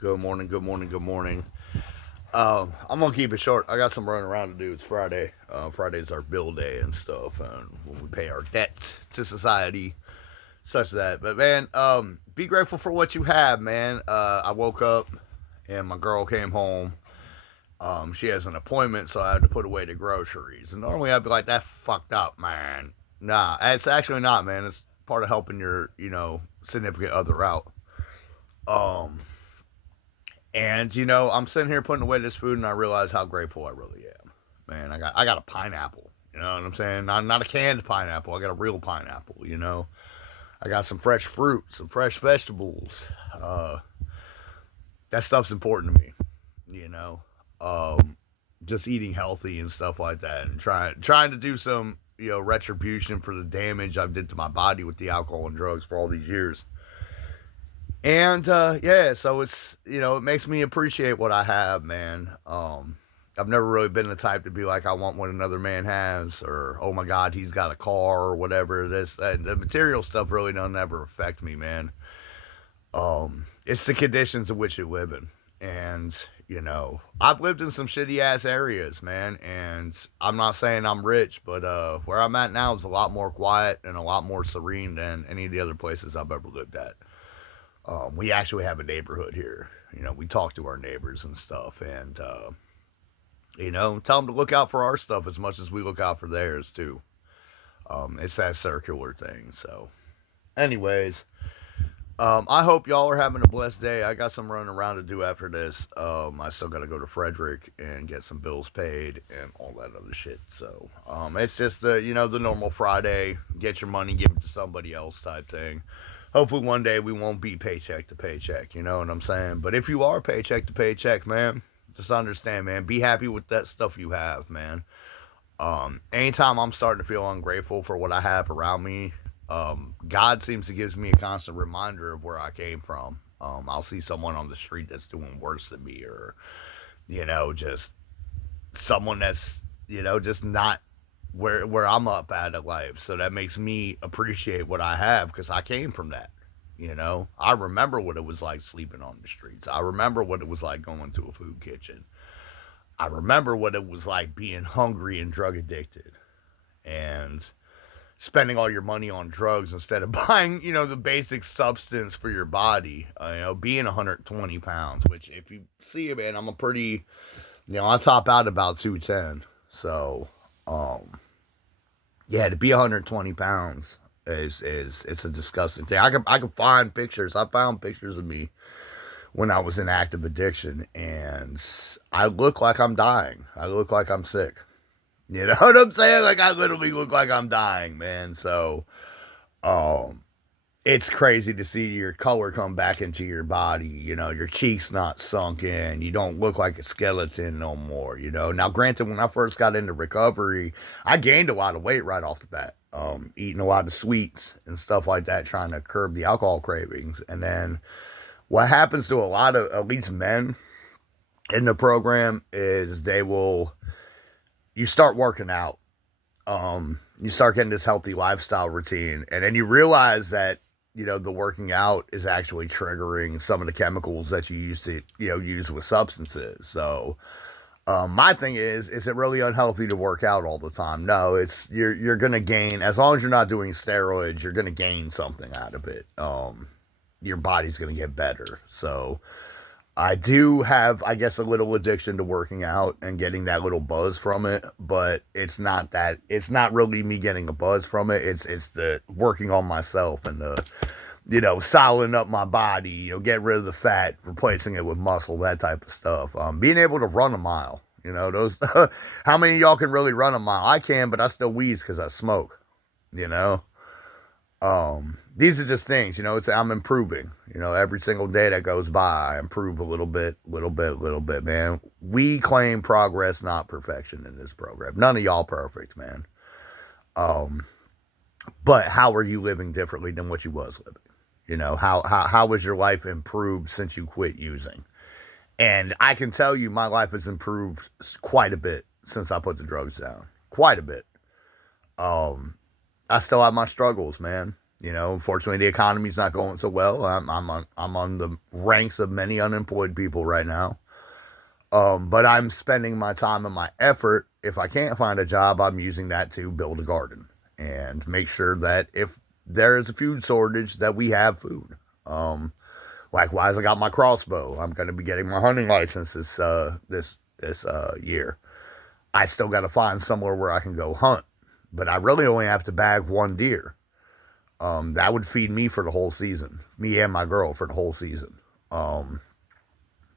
Good morning, good morning, good morning. I'm gonna keep it short. I got some running around to do. It's Friday. Friday's our bill day and stuff, and when we pay our debts to society, such that. But man, be grateful for what you have, man. I woke up and my girl came home. She has an appointment, so I had to put away the groceries. And normally I'd be like, "That fucked up, man." Nah, it's actually not, man. It's part of helping your, significant other out. Um, And I'm sitting here putting away this food, and I realize how grateful I really am. Man, I got a pineapple. You know what I'm saying? Not a canned pineapple. I got a real pineapple. I got some fresh fruit, some fresh vegetables. Uh, that stuff's important to me. You know, um, just eating healthy and stuff like that, and trying to do some retribution for the damage I did to my body with the alcohol and drugs for all these years. And yeah, so it makes me appreciate what I have, man. I've never really been the type to be like, I want what another man has, or oh my God, he's got a car or whatever. The material stuff really doesn't ever affect me, man. It's the conditions in which you live in, and I've lived in some shitty ass areas, man. And I'm not saying I'm rich, but where I'm at now is a lot more quiet and a lot more serene than any of the other places I've ever lived at. We actually have a neighborhood here. We talk to our neighbors and stuff, and tell them to look out for our stuff as much as we look out for theirs too. It's that circular thing. So, anyways, I hope y'all are having a blessed day. I got some running around to do after this. I still got to go to Frederick and get some bills paid and all that other shit. So, it's just the normal Friday, get your money, give it to somebody else type thing. Hopefully one day we won't be paycheck to paycheck, you know what I'm saying? But if you are paycheck to paycheck, man, just understand, man, be happy with that stuff you have, man. Anytime I'm starting to feel ungrateful for what I have around me, God seems to give me a constant reminder of where I came from. I'll see someone on the street that's doing worse than me, or, just someone that's, just not where I'm up at life. So that makes me appreciate what I have because I came from that. I remember what it was like sleeping on the streets. I remember what it was like going to a food kitchen. I remember what it was like being hungry and drug addicted and spending all your money on drugs instead of buying, the basic substance for your body. Being 120 pounds, which if you see it, man, I'm a pretty, I top out about 210. So, yeah, to be 120 pounds is it's a disgusting thing. I can find pictures. I found pictures of me when I was in active addiction, and I look like I'm dying. I look like I'm sick. You know what I'm saying? Like I literally look like I'm dying, man. So, um, it's crazy to see your color come back into your body. Your cheeks not sunk in. You don't look like a skeleton no more. Now, granted, when I first got into recovery, I gained a lot of weight right off the bat. Eating a lot of sweets and stuff like that, trying to curb the alcohol cravings. And then what happens to a lot of, at least men in the program, is you start working out. You start getting this healthy lifestyle routine, and then you realize that the working out is actually triggering some of the chemicals that you used to use with substances. So my thing is it really unhealthy to work out all the time? No, it's you're gonna gain, as long as you're not doing steroids, you're gonna gain something out of it. Your body's gonna get better. So I do have, I guess, a little addiction to working out and getting that little buzz from it, but it's not that. It's not really me getting a buzz from it. It's the working on myself and the soling up my body. Get rid of the fat, replacing it with muscle, that type of stuff. Being able to run a mile. Those. How many of y'all can really run a mile? I can, but I still wheeze because I smoke. You know. These are just things, I'm improving, every single day that goes by, I improve a little bit, little bit, man. We claim progress, not perfection in this program. None of y'all perfect, man. Um, but how are you living differently than what you was living? How was your life improved since you quit using? And I can tell you my life has improved quite a bit since I put the drugs down. Quite a bit. Um, I still have my struggles, man. You know, unfortunately, the economy's not going so well. I'm on the ranks of many unemployed people right now. But I'm spending my time and my effort. If I can't find a job, I'm using that to build a garden and make sure that if there is a food shortage, that we have food. Likewise, I got my crossbow. I'm going to be getting my hunting license this year. I still got to find somewhere where I can go hunt, but I really only have to bag one deer. That would feed me for the whole season, me and my girl for the whole season. Now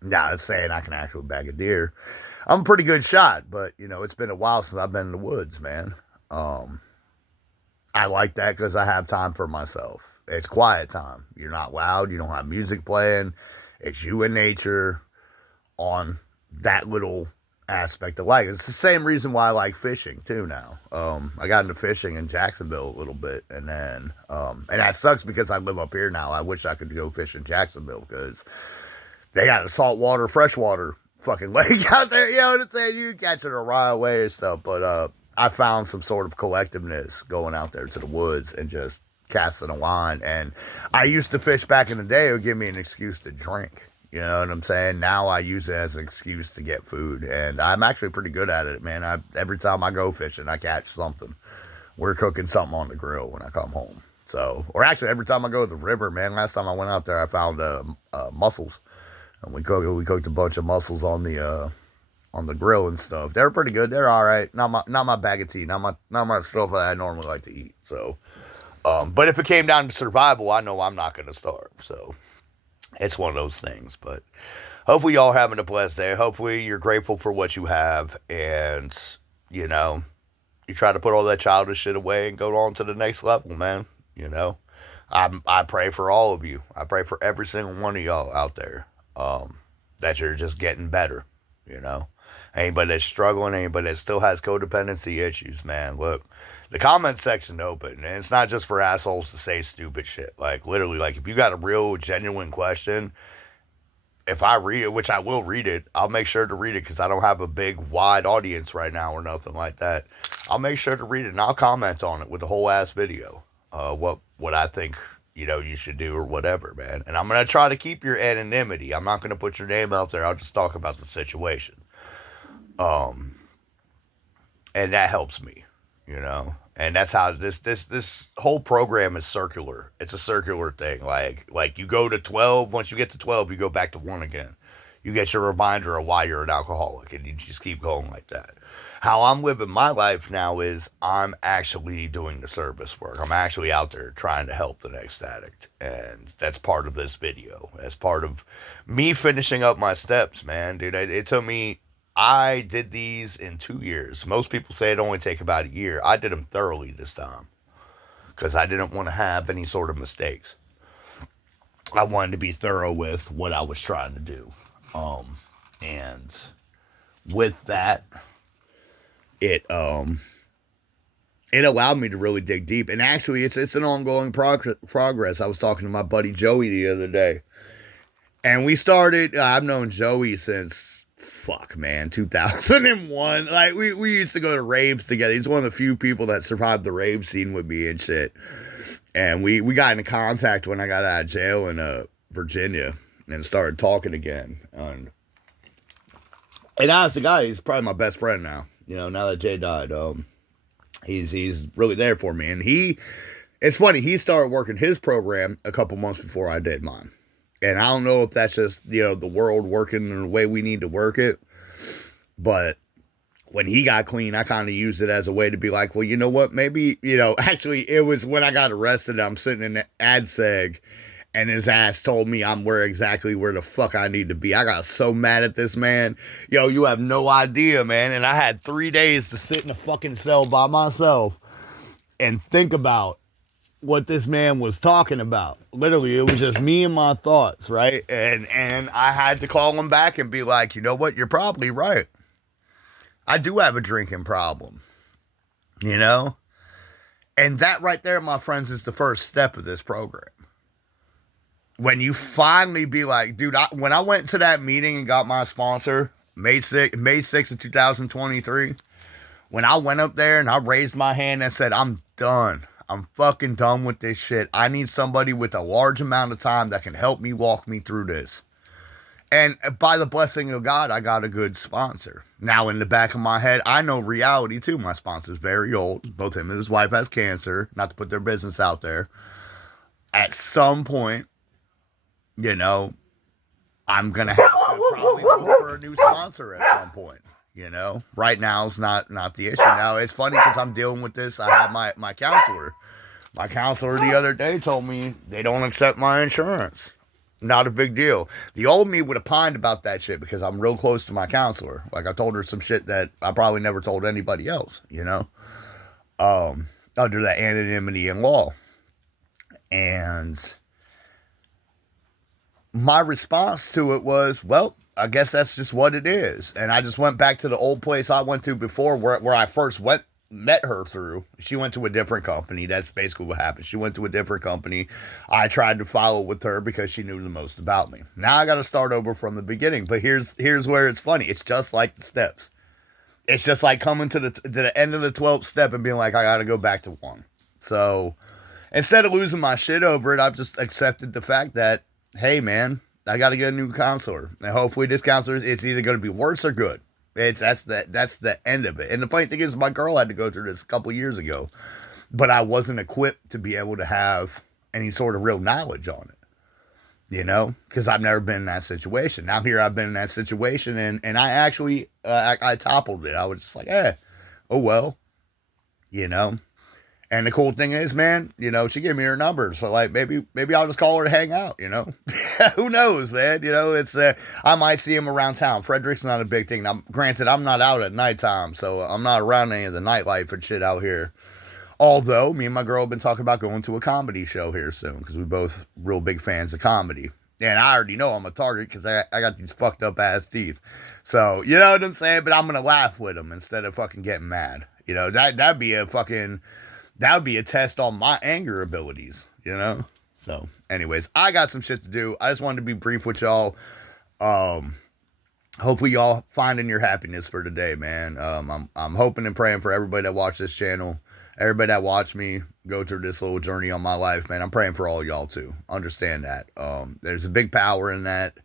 it's saying I can actually bag a deer. I'm a pretty good shot, but you know it's been a while since I've been in the woods, man. I like that because I have time for myself. It's quiet time. You're not loud. You don't have music playing. It's you and nature on that little aspect of life. It's the same reason why I like fishing too now. I got into fishing in Jacksonville a little bit, and then and that sucks because I live up here now. I wish I could go fish in Jacksonville because they got a saltwater, freshwater fucking lake out there. You know what I'm saying? You can catch it a mile away and stuff. But I found some sort of collectiveness going out there to the woods and just casting a line. And I used to fish back in the day. It would give me an excuse to drink. You know what I'm saying? Now I use it as an excuse to get food. And I'm actually pretty good at it, man. Every time I go fishing, I catch something. We're cooking something on the grill when I come home. So, or actually, every time I go to the river, man. Last time I went out there, I found mussels. And we cooked a bunch of mussels on the grill and stuff. They're pretty good. They're all right. Not my bag of tea. Not my stuff that I normally like to eat. So, but if it came down to survival, I know I'm not gonna starve. So, it's one of those things. But hopefully, y'all having a blessed day. Hopefully, you're grateful for what you have, and you know, you try to put all that childish shit away and go on to the next level, man. You know, I pray for all of you. I pray for every single one of y'all out there. That you're just getting better, you know. Anybody that's struggling, anybody that still has codependency issues, man, look, the comment section open, and it's not just for assholes to say stupid shit. Like, literally, like, if you got a real, genuine question, if I read it, which I will read it, I'll make sure to read it because I don't have a big, wide audience right now or nothing like that. I'll make sure to read it, and I'll comment on it with the whole ass video, what I think you know, you should do or whatever, man. And I'm going to try to keep your anonymity. I'm not going to put your name out there. I'll just talk about the situation. And that helps me, you know. And that's how this whole program is circular. It's a circular thing. Like you go to 12, once you get to 12, you go back to 1 again. You get your reminder of why you're an alcoholic, and you just keep going like that. How I'm living my life now is I'm actually doing the service work. I'm actually out there trying to help the next addict. And that's part of this video. That's part of me finishing up my steps, man. Dude, it took me, I did these in 2 years. Most people say it only take about a year. I did them thoroughly this time because I didn't want to have any sort of mistakes. I wanted to be thorough with what I was trying to do. And with that, it allowed me to really dig deep. And actually, it's an ongoing progress. I was talking to my buddy Joey the other day, and we started. I've known Joey since 2001. Like we used to go to raves together. He's one of the few people that survived the rave scene with me and shit. And we got into contact when I got out of jail in Virginia and started talking again. And honest to God, he's probably my best friend now. You know, now that Jay died, he's really there for me. And it's funny, he started working his program a couple months before I did mine. And I don't know if that's just, you know, the world working in the way we need to work it. But when he got clean, I kind of used it as a way to be like, well, you know what? Maybe, you know, actually it was when I got arrested, I'm sitting in the ADSEG and his ass told me I'm exactly where the fuck I need to be. I got so mad at this man. Yo, you have no idea, man. And I had 3 days to sit in a fucking cell by myself and think about what this man was talking about. Literally, it was just me and my thoughts, right? And I had to call him back and be like, you know what? You're probably right. I do have a drinking problem, you know? And that right there, my friends, is the first step of this program. When you finally be like, dude, when I went to that meeting and got my sponsor, May 6th of 2023, when I went up there and I raised my hand and said, I'm done. I'm fucking done with this shit. I need somebody with a large amount of time that can help me walk me through this. And by the blessing of God, I got a good sponsor. Now, in the back of my head, I know reality too. My sponsor's very old. Both him and his wife has cancer. Not to put their business out there. At some point, you know, I'm gonna have to probably look for a new sponsor at some point. You know, right now is not the issue. Now it's funny because I'm dealing with this. I have my counselor. My counselor the other day told me they don't accept my insurance. Not a big deal. The old me would have pined about that shit because I'm real close to my counselor. Like I told her some shit that I probably never told anybody else, you know, under that anonymity in law. And my response to it was, well, I guess that's just what it is. And I just went back to the old place I went to before where I first met her through. She went to a different company. That's basically what happened. She went to a different company. I tried to follow with her because she knew the most about me. Now I got to start over from the beginning. But here's where it's funny. It's just like the steps. It's just like coming to the end of the 12th step and being like, I got to go back to 1. So instead of losing my shit over it, I've just accepted the fact that, hey man, I got to get a new counselor. And hopefully this counselor, it's either going to be worse or good. That's the end of it. And the funny thing is, my girl had to go through this a couple years ago, but I wasn't equipped to be able to have any sort of real knowledge on it, you know, because I've never been in that situation. Now here I've been in that situation, and I actually I toppled it. I was just like, oh well, you know. And the cool thing is, man, you know, she gave me her number. So, like, maybe I'll just call her to hang out, you know? Who knows, man? You know, it's, I might see him around town. Frederick's not a big thing. Now, granted, I'm not out at nighttime, so I'm not around any of the nightlife and shit out here. Although, me and my girl have been talking about going to a comedy show here soon, because we're both real big fans of comedy. And I already know I'm a target because I got these fucked up ass teeth. So, you know what I'm saying? But I'm going to laugh with them instead of fucking getting mad. You know, that'd be a fucking... That would be a test on my anger abilities, you know? So, anyways, I got some shit to do. I just wanted to be brief with y'all. Hopefully y'all finding your happiness for today, man. I'm hoping and praying for everybody that watch this channel, everybody that watch me go through this little journey on my life, man. I'm praying for all y'all too. Understand that. There's a big power in that.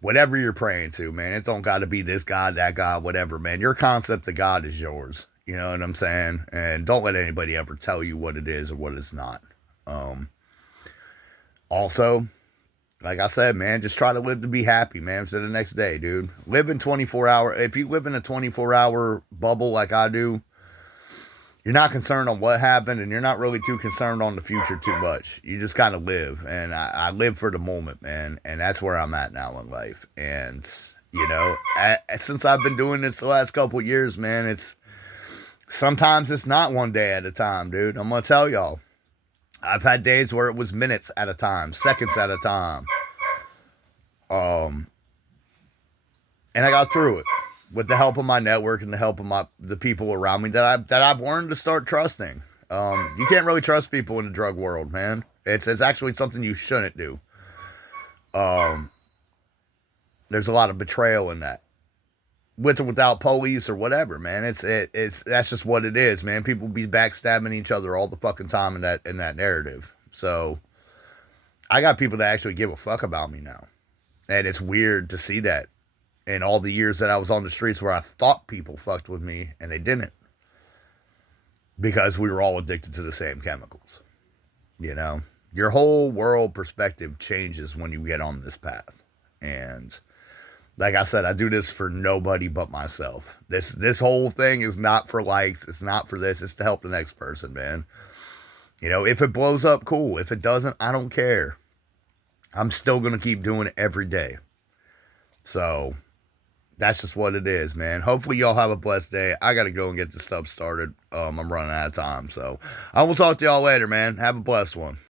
Whatever you're praying to, man, it don't got to be this God, that God, whatever, man. Your concept of God is yours. You know what I'm saying? And don't let anybody ever tell you what it is or what it's not. Also, like I said, man, just try to live to be happy, man, for the next day, dude. Live in 24-hour. If you live in a 24-hour bubble like I do, you're not concerned on what happened, and you're not really too concerned on the future too much. You just kind of live. And I live for the moment, man. And that's where I'm at now in life. And, you know, since I've been doing this the last couple of years, man, sometimes it's not one day at a time, dude. I'm going to tell y'all. I've had days where it was minutes at a time, seconds at a time. And I got through it with the help of my network and the help of the people around me that I've learned to start trusting. You can't really trust people in the drug world, man. It's actually something you shouldn't do. There's a lot of betrayal in that. With or without police or whatever, man. That's just what it is, man. People be backstabbing each other all the fucking time in that narrative. So I got people that actually give a fuck about me now. And it's weird to see that in all the years that I was on the streets where I thought people fucked with me and they didn't. Because we were all addicted to the same chemicals. You know? Your whole world perspective changes when you get on this path. And like I said, I do this for nobody but myself. This whole thing is not for likes. It's not for this. It's to help the next person, man. You know, if it blows up, cool. If it doesn't, I don't care. I'm still going to keep doing it every day. So, that's just what it is, man. Hopefully, y'all have a blessed day. I got to go and get this stuff started. I'm running out of time. So, I will talk to y'all later, man. Have a blessed one.